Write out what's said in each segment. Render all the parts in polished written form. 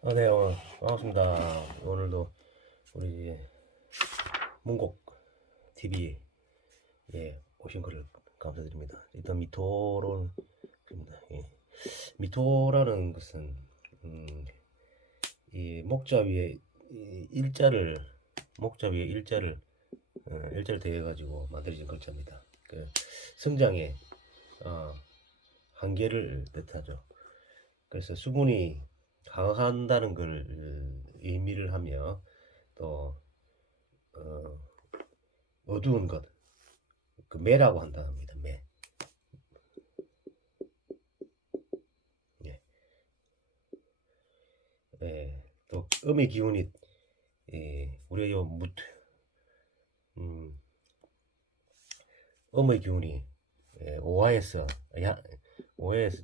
네, 반갑습니다. 오늘도 우리 문곡 TV에 오신 것을 감사드립니다. 일단 미토론입니다. 미토라는 것은 이 목자 위에 일자를 대해 가지고 만들어진 글자입니다. 그 성장의 어, 한계를 뜻하죠. 그래서 수분이 강한다는 걸 의미를 하며 또 어, 어두운 것, 그 매라고 한다 합니다. 매. 예. 또 음의 기운이 우리가 음, 음의 기운이 오화에서 야 오해에서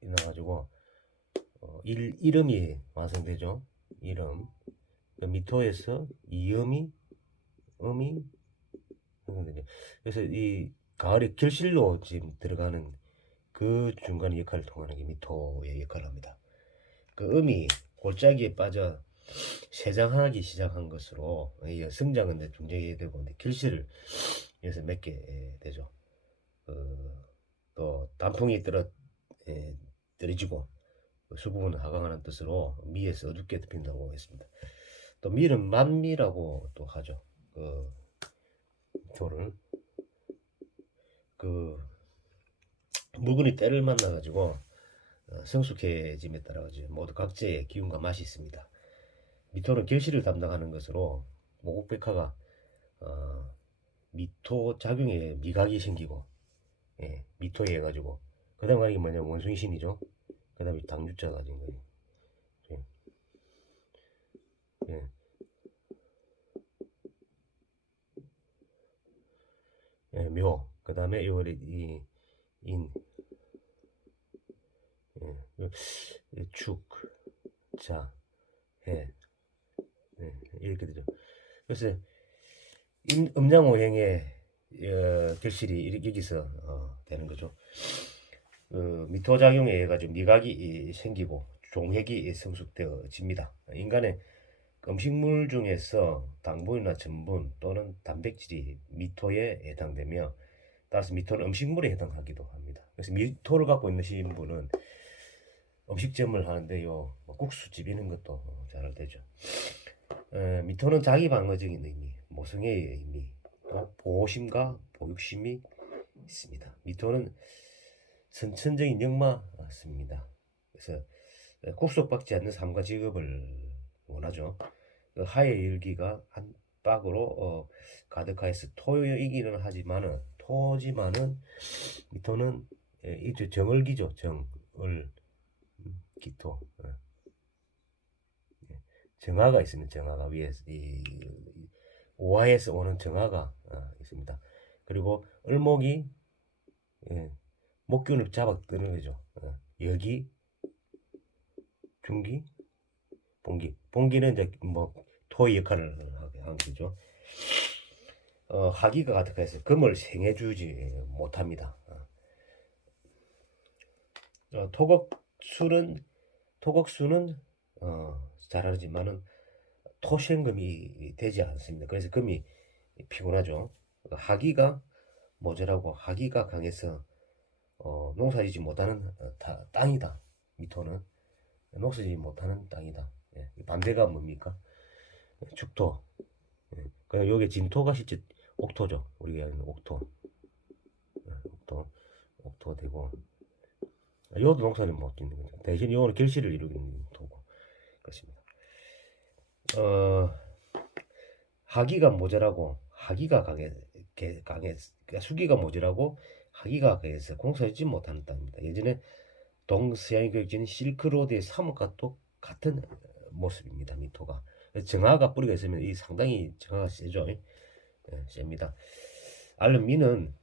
일어나가지고 이름이 완성되죠. 이름. 그 미토에서 이음이 음이 완성되죠. 그래서 이 가을의 결실로 지금 들어가는 그 중간 역할을 통하는 게 미토의 역할을 합니다. 그 음이 골짜기에 빠져 세장하기 시작한 것으로 성장은 중재해야 되고 결실을 여기서 맺게 되죠. 또 단풍이 떨어지고 수국은 하강하는 뜻으로 미에서 어둡게 덮인다고 했습니다. 또 미는 만미라고 또 하죠. 그 토를 그 묵은이 때를 만나가지고 성숙해짐에 따라 모두 각자의 기운과 맛이 있습니다. 미토는 결실을 담당하는 것으로 모국백화가 어, 미토 작용에 미각이 생기고 미토에 해가지고 그 다음 가는 뭐냐 원숭이 신이죠. 그 다음에 당주자가 된 거예요. 예, 예, 묘. 그 다음에 요리 인, 축, 자, 해, 이렇게 되죠. 그래서 음양오행의 결실이 여기서 되는 거죠. 미토작용에 의해 가지고 미각이 생기고 종획이 성숙되어집니다. 인간의 음식물 중에서 당분이나 전분 또는 단백질이 미토에 해당되며 따라서 미토는 음식물에 해당하기도 합니다. 그래서 미토를 갖고 있는 분은 음식점을 하는데요, 뭐 국수집 이런 것도 잘 되죠. 미토는 자기 방어적인 의미, 모성애의 의미, 또 보호심과 보육심이 있습니다. 미토는 선천적인 역마 같습니다. 그래서 국속받지 않는 삶과 직업을 원하죠. 그 하의 열기가 한박으로 가득하여서 토이기는 하지만은 토지만은 미토는 이제 정을기죠. 정을 기토. 정화가 있습니다. 정화가 위에 오화에서 오는 정화가 있습니다. 그리고 을목이 목균을 잡아 끄는 거죠. 여기, 중기, 봉기. 봉기는 이제 뭐 토의 역할을 하게 하는 거죠. 화기가 가득해서 금을 생해주지 못합니다. 토곡술은 토곡수는 잘 알지만은 토생금이 되지 않습니다. 그래서 금이 피곤하죠. 하기가 모자라고 하기가 강해서 농사지지 못하는 땅이다. 미토는 농사지지 못하는 땅이다. 반대가 뭡니까? 축토. 그냥 여기 진토가 실제 옥토죠. 우리가 하는 옥토. 옥토 되고 요도 농사를 못 짓는 거죠. 대신 요거는 결실을 이루기는 토고 그렇습니다. 하기가 모자라고 하기가 그러니까 수기가 모자라고 하기가 강해서 공사하지 못하는 땅입니다. 예전에 동서양의 교역지는 실크로드의 사뭇과 똑같은 모습입니다. 미토가 정화가 뿌리가 있으면 이 상당히 정화가 세죠. 셉니다. 알루미는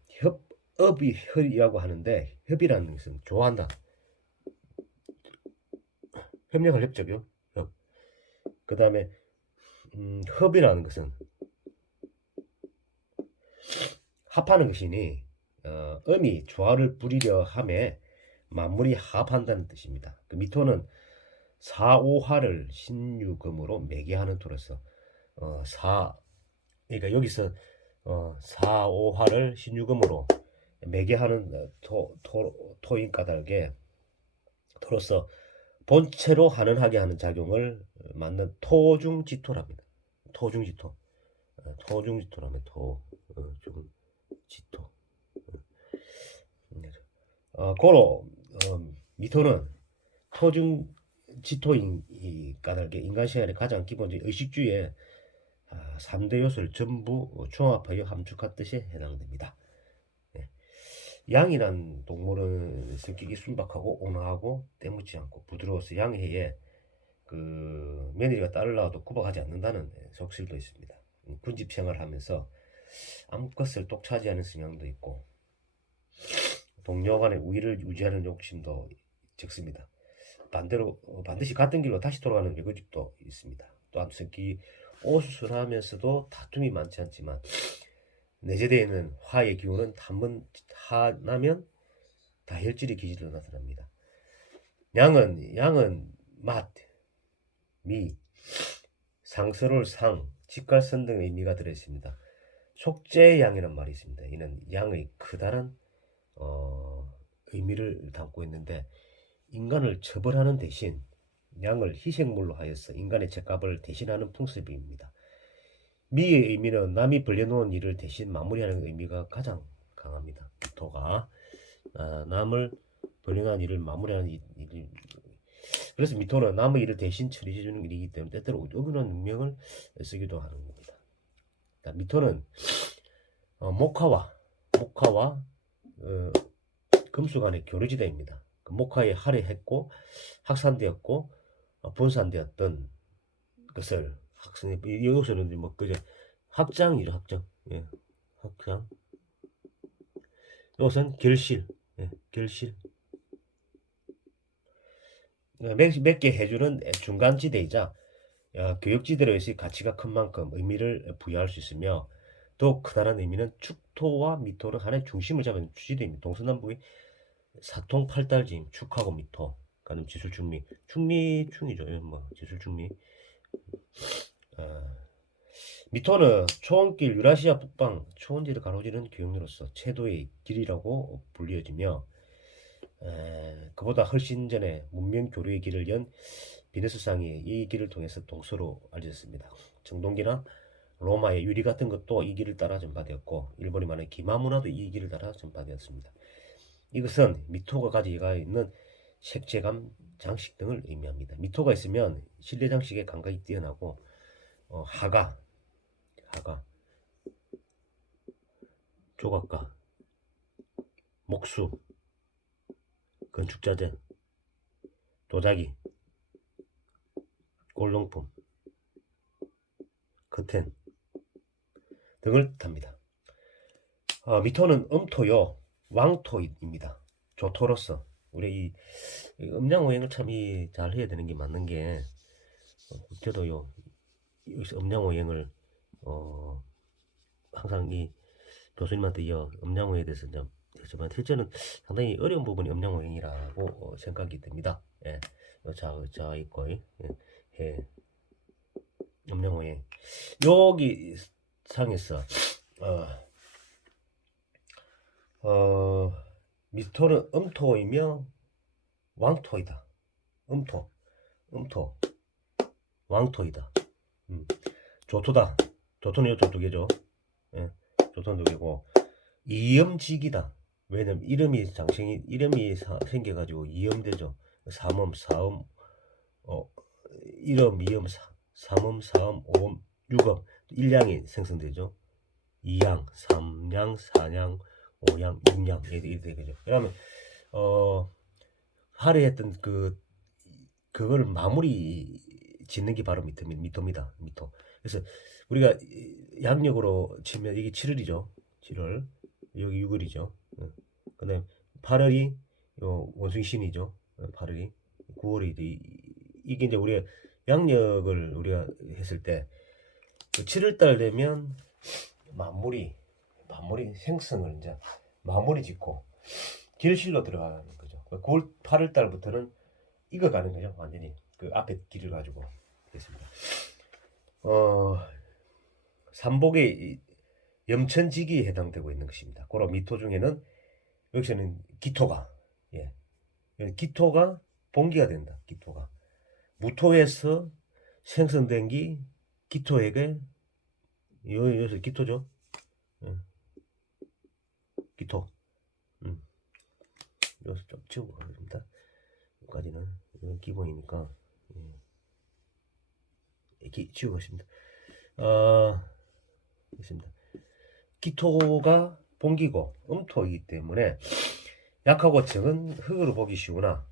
협이라고 하는데 협이라는 것은 좋아한다. 협력을 협적이요. 협. 그 다음에 협이라는 것은 합하는 것이니 음이 조화를 부리려 함에 만물이 합한다는 뜻입니다. 그 미토는 4, 5화를 신유금으로 매개하는 토로서 4 그러니까 여기서 4, 5화를 신유금으로 매개하는 토인 까닭에 토로서 본체로 한원하게 하는 작용을 맡는 토중지토랍니다. 토중지토. 토중지토라면 토중지토. 고로 미토는 토중지토인 이 까닭에 인간 생활의 가장 기본적인 의식주의에 3대 요소를 전부 종합하여 함축한 뜻에 해당됩니다. 양이란 동물은 성격이 순박하고 온화하고 때묻지 않고 부드러워서 양해에 그 며느리가 딸을 낳아도 구박하지 않는다는 속설도 있습니다. 군집 생활을 하면서 아무것을 똑차지하는 성향도 있고 동료 간의 우위를 유지하는 욕심도 적습니다. 반대로 반드시 같은 길로 다시 돌아가는 외고집도 있습니다. 또한 성격이 오순하면서도 다툼이 많지 않지만 내재되어있는 화의 기운은 한번 하나면 다혈질의 기질로 나타납니다. 양은 맛, 미, 상스러울 상, 직갈선 등의 의미가 들어있습니다. 속죄양이라는 말이 있습니다. 이는 양의 크다란 의미를 담고 있는데 인간을 처벌하는 대신 양을 희생물로 하여서 인간의 죄값을 대신하는 풍습입니다. 미의 의미는 남이 벌려놓은 일을 대신 마무리하는 의미가 가장 강합니다. 미토가 남을 벌려놓은 일을 마무리하는 일. 그래서 미토는 남의 일을 대신 처리해주는 일이기 때문에 때때로 의견한 능명을 쓰기도 하는 겁니다. 미토는 목화와 금수 간의 교류지대입니다. 그 목화에 할애했고 확산되었고 분산되었던 것을 여기서는 뭐 그저 확장이죠. 확장. 예. 확장. 이것은 결실. 예. 결실. 몇 개 해주는 중간지대이자 교역지대로서의 가치가 큰 만큼 의미를 부여할 수 있으며 더 크다는 의미는 축토와 미토는 하나의 중심을 잡은 주지대입니다. 동서남북의 사통팔달지임 축하고 미토 가는 지술중미 충미충이죠. 뭐 지술중미. 미토는 초원길 유라시아 북방 초원지를 가로지르는 교역로로서 채도의 길이라고 불리어지며 그보다 훨씬 전에 문명 교류의 길을 연 비너스상이 이 길을 통해서 동서로 알려졌습니다. 청동기나 로마의 유리 같은 것도 이 길을 따라 전파되었고 일본이 말하는 기마 문화도 이 길을 따라 전파되었습니다. 이것은 미토가 가지고 있는 색채감, 장식 등을 의미합니다. 미토가 있으면 실내 장식의 감각이 뛰어나고 화가, 조각가, 목수, 건축자재, 도자기, 골동품, 커튼 등을 뜻합니다. 미토는 음토요 왕토입니다. 조토로서 우리 이 음양오행을 참 잘 해야 되는 게 맞는 게 저도요 여기서 음양오행을 항상 이 교수님한테 음양오행에 대해서 좀 하지만 실제는 상당히 어려운 부분이 음양오행이라고 생각이 듭니다. 예, 자 있고 예, 음양오행 여기 상에서 미토는 음토이며 왕토이다. 음토, 왕토이다. 조토다. 조토는 요 조두개죠. 예, 조토는 두 개고 이음직이다. 왜냐면 이름이 생겨가지고 이음되죠. 삼음, 사음, 이름, 이음, 삼음, 사음, 오음, 육음, 일양이 생성되죠. 2양, 3양, 4양, 5양, 6양 이렇게 되겠죠. 그러면 할애했던 그걸 마무리 짓는 게 바로 미토입니다. 미토. 그래서 우리가 양력으로 치면 이게 7월이죠. 7월 여기 6월이죠. 그다음 8월이 원숭이 신이죠. 8월이 9월이 이게 이제 우리가 양력을 우리가 했을 때 7월달 되면 마무리 생성을 이제 마무리 짓고 결실로 들어가는 거죠. 9월 8월 달부터는 익어가는 거죠. 완전히 그 앞에 길을 가지고 됐습니다. 삼복의 염천지기에 해당되고 있는 것입니다. 그런 미토 중에는 여기서는 기토가, 예, 기토가 봉기가 된다. 기토가 무토에서 생성된 기 기토에게 여기서 기토죠. 기토. 여기서 좀 치우고 가겠습니다. 여기까지는 이건 기본이니까 치우고 있습니다. 있습니다. 기토가 봉기고 음토이기 때문에 약하고 적은 흙으로 보기 쉬우나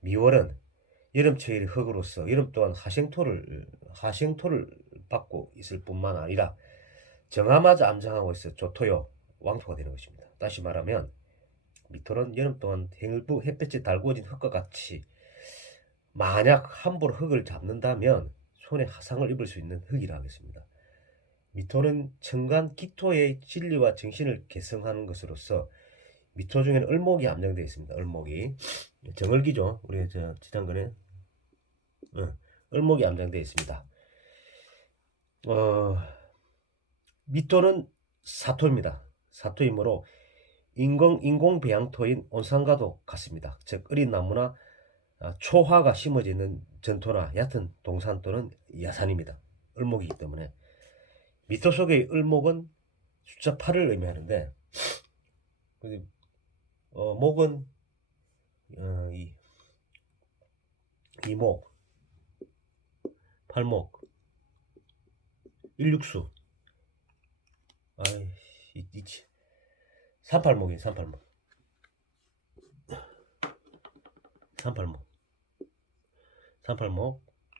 미월은 여름철 흙으로서 여름 동안 하생토를 받고 있을 뿐만 아니라 정화마저 암장하고 있어 조토요 왕토가 되는 것입니다. 다시 말하면 미토는 여름 동안 행일부 햇볕에 달구어진 흙과 같이 만약 함부로 흙을 잡는다면 손에 화상을 입을 수 있는 흙이라 하겠습니다. 미토는 천간 기토의 진리와 정신을 개성하는 것으로서 미토 중에는 을목이 암장되어 있습니다. 을목이 정을기죠. 우리 지난번에 을목이 암장되어 있습니다. 미토는 사토입니다. 사토이므로 인공 배양토인 온상과도 같습니다. 즉 어린 나무나 초화가 심어져 있는 전토나 얕은 동산토는 야산입니다. 을목이기 때문에 미토 속의 을목은 숫자 8을 의미하는데 목은 이목, 팔목, 일육수, 삼팔목이 삼팔목,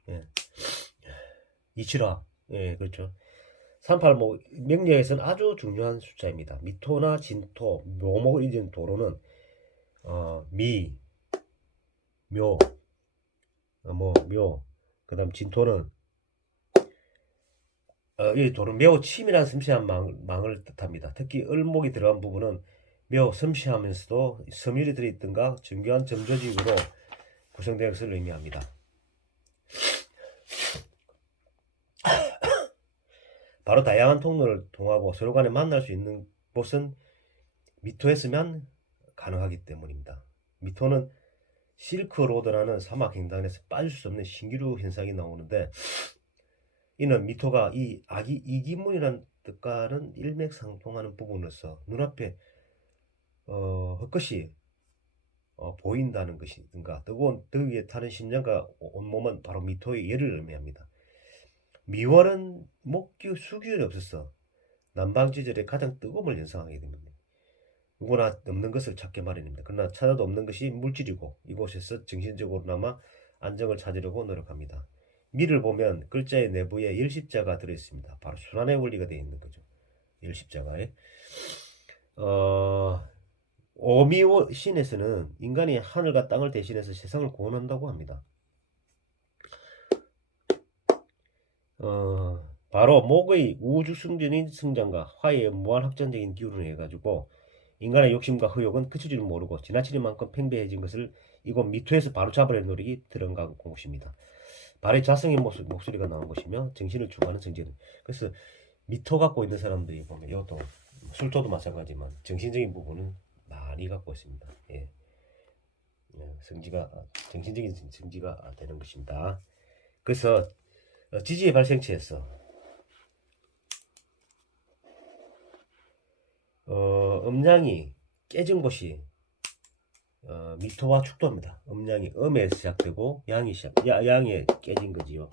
예, 이칠화, 예, 그렇죠. 386 명리학에서는 아주 중요한 숫자입니다. 미토나 진토, 묘목을 이은 도로는 미, 묘, 묘, 그 다음 진토는 이 도로는 매우 치밀한 섬세한 망을 뜻합니다. 특히 을목이 들어간 부분은 매우 섬세하면서도 섬유리 들어있던가 정교한 점조직으로 구성된 것을 의미합니다. 바로 다양한 통로를 통하고 서로 간에 만날 수 있는 곳은 미토에서만 가능하기 때문입니다. 미토는 실크로드라는 사막 횡단에서 빠질 수 없는 신기루 현상이 나오는데 이는 미토가 이 이기문이라는 뜻과는 일맥상통하는 부분으로서 눈앞에 헛것이 보인다는 것이든가 뜨거운 더위에 타는 심장과 온몸은 바로 미토의 열을 의미합니다. 미월은 목기 수기열이 없어서 남방지절에 가장 뜨거움을 연상하게 됩니다. 누구나 없는 것을 찾게 마련입니다. 그러나 찾아도 없는 것이 물질이고 이곳에서 정신적으로나마 안정을 찾으려고 노력합니다. 미를 보면 글자의 내부에 열십자가 들어있습니다. 바로 순환의 원리가 되어 있는 거죠. 열십자가에 오미오 신에서는 인간이 하늘과 땅을 대신해서 세상을 구원한다고 합니다. 바로 목의 우주승전인 성장과 화해의 무한확장적인 기운을 해가지고 인간의 욕심과 의욕은 그칠 줄 모르고 지나치는 만큼 팽배해진 것을 이곳 미토에서 바로잡으려는 노력이 들어간 곳입니다. 발의 자성의 목소리가 나온 것이며 정신을 주관하는 정신. 그래서 미토 갖고 있는 사람들이 보면 이것도 술토도 마찬가지지만 정신적인 부분은 많이 갖고 있습니다. 예. 정신적인 성지가 되는 것입니다. 그래서 지지의 발생체에서 음양이 깨진 곳이 미토와 축도입니다. 음양이 음에서 시작되고 양에 깨진 거지요.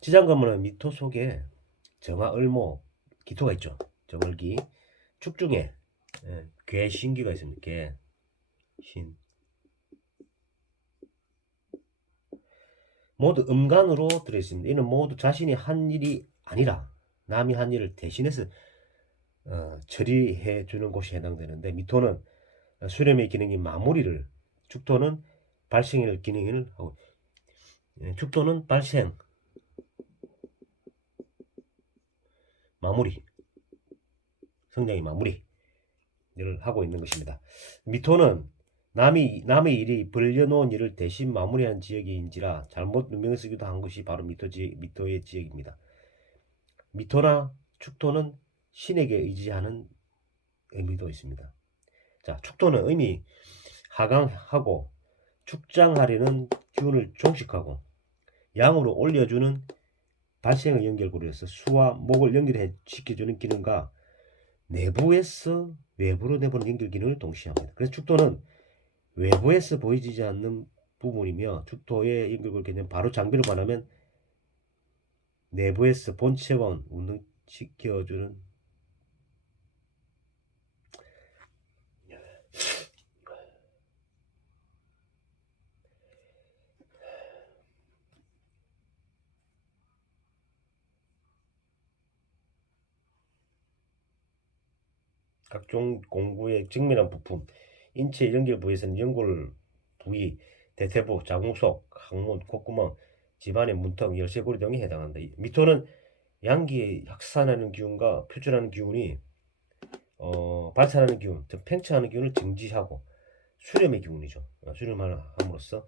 지장금은 미토 속에 정화, 을모, 기토가 있죠. 정을기, 축 중에 괴신기가 있습니다. 괴신 모두 음간으로 들어있습니다. 이는 모두 자신이 한 일이 아니라 남이 한 일을 대신해서 처리해 주는 곳이 해당되는데 미토는 수렴의 기능이 마무리를, 축토는 발생의 기능을 하고, 축토는 발생, 마무리, 성장의 마무리를 하고 있는 것입니다. 미토는 남의 일이 벌려놓은 일을 대신 마무리하는 지역인지라 잘못 누명을 쓰기도 한 것이 바로 미토의 지역입니다. 미토나 축토는 신에게 의지하는 의미도 있습니다. 자, 축토는 의미 하강하고 축장하려는 기운을 종식하고 양으로 올려주는 발생의 연결고리에서 수와 목을 연결시켜주는 기능과 내부에서 외부로 내보는 연결 기능을 동시에 합니다. 그래서 축토는 외부에서 보여지지 않는 부분이며 축토의 연결고리 개념 바로 장비로 말하면 내부에서 본체와 운동시켜주는 각종 공구의 직면한 부품, 인체 연결 부위에서는 연골 부위, 대퇴부, 자궁속, 항문, 콧구멍, 집안의 문턱, 열쇠고리 등에 해당한다. 미토는 양기의 확산하는 기운과 표출하는 기운이 발산하는 기운, 즉 팽창하는 기운을 증지하고 수렴의 기운이죠. 수렴을 함으로써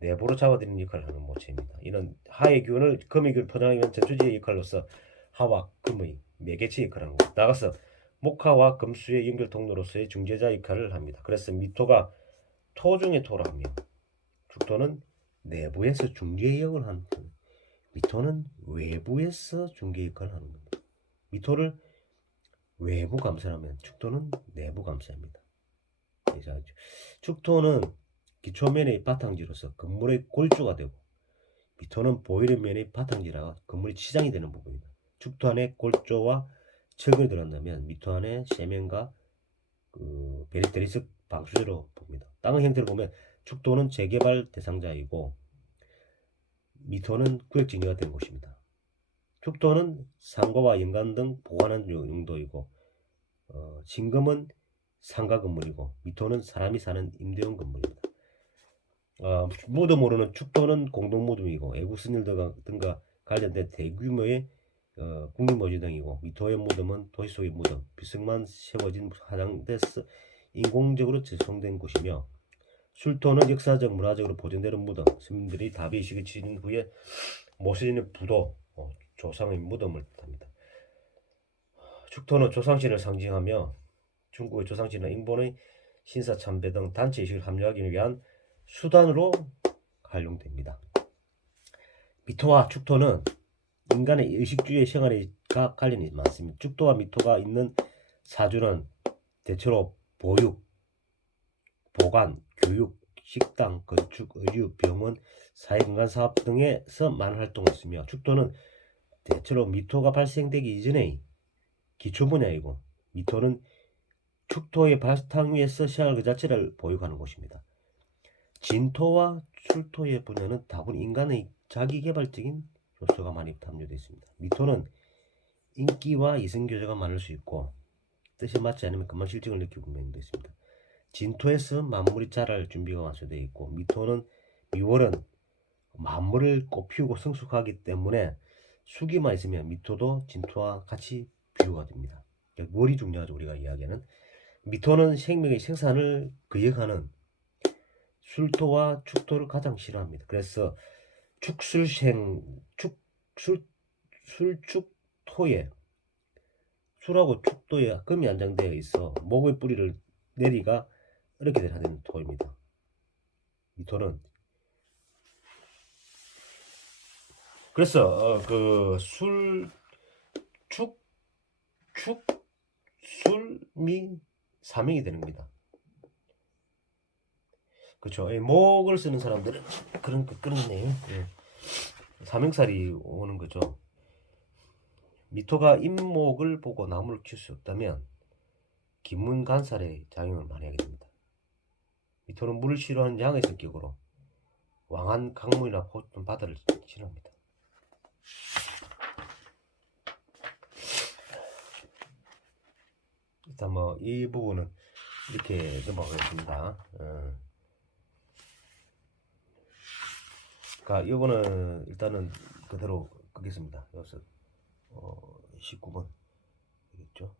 내부로 잡아들이는 역할을 하는 모체입니다. 이는 하의 기운을 금의 기운을 포장하기 위한 전초지의 역할로서 하와 금의 매개체 역할을 하는 겁니다. 나가서 목화와 금수의 연결 통로로서의 중재자 역할을 합니다. 그래서 미토가 토 중의 토라 하며 축토는 내부에서 중재 역을 하는 겁니다. 미토는 외부에서 중재 역할을 하는 겁니다. 미토를 외부 감사하면 축토는 내부 감사입니다. 축토는 기초면의 바탕지로서 건물의 골조가 되고 미토는 보이는면의 바탕지라 건물이 치장이 되는 부분입니다. 축토 안에 골조와 철근이 들어간다면 미토 안에 세면과 베리테리스 방수제로 봅니다. 땅의 형태를 보면 축토는 재개발 대상자이고 미토는 구역 정리가 된 곳입니다. 축토는 상가와 연간 등 보관하는 용도이고 진금은 상가 건물이고 미토는 사람이 사는 임대용 건물입니다. 무덤으로는 축토는 공동무덤이고 애국선일 등과 관련된 대규모의 국립묘지 등이고 미토의 무덤은 도시 속의 무덤, 비석만 세워진 화장돼서 인공적으로 재송된 곳이며 술토는 역사적 문화적으로 보존되는 무덤, 스님들이 다비식을 치른 후에 모셔지는 부도, 조상의 무덤을 뜻합니다. 축토는 조상신을 상징하며 중국의 조상신은 인본의 신사참배 등 단체의식을 합리화하기 위한 수단으로 활용됩니다. 미토와 축토는 인간의 의식주의 생활과 관련이 많습니다. 축토와 미토가 있는 사주는 대체로 보육, 보관, 교육, 식당, 건축, 의류, 병원, 사회건강사업 등에서 많은 활동을 했으며 축토는 대체로 미토가 발생되기 이전의 기초 분야이고 미토는 축토의 바탕 위에서 생활 그 자체를 보육하는 곳입니다. 진토와 출토의 분야는 다분 인간의 자기개발적인 요소가 많이 담겨되어 있습니다. 미토는 인기와 이성교제가 많을 수 있고 뜻이 맞지 않으면 금방 실증을 느끼고 있는 있습니다. 진토에서 만물이 자랄 준비가 완성되어 있고 미월은 만물을 꽃피우고 성숙하기 때문에 수기만 있으면 미토도 진토와 같이 비유가 됩니다. 월이 중요하죠. 우리가 이야기하는 미토는 생명의 생산을 거역하는 술토와 축토를 가장 싫어합니다. 그래서 술축토에 술하고 축토에 금이 안장되어 있어 목의 뿌리를 내리가 이렇게 되는 토입니다. 미토는 그래서 술미 사명이 되는 겁니다. 그렇죠. 목을 쓰는 사람들은 그렇네요. 예. 사명살이 오는 거죠. 미토가 잇목을 보고 나무를 키울 수 없다면 기문간살의 작용을 많이 하게 됩니다. 미토는 물을 싫어하는 양의 성격으로 왕한 강물이나 포천 바다를 싫어합니다. 일단 뭐 이 부분은 이렇게 넘어가겠습니다. 그러니까 이거는 일단은 그대로 끄겠습니다. 여기서 19번 되겠죠.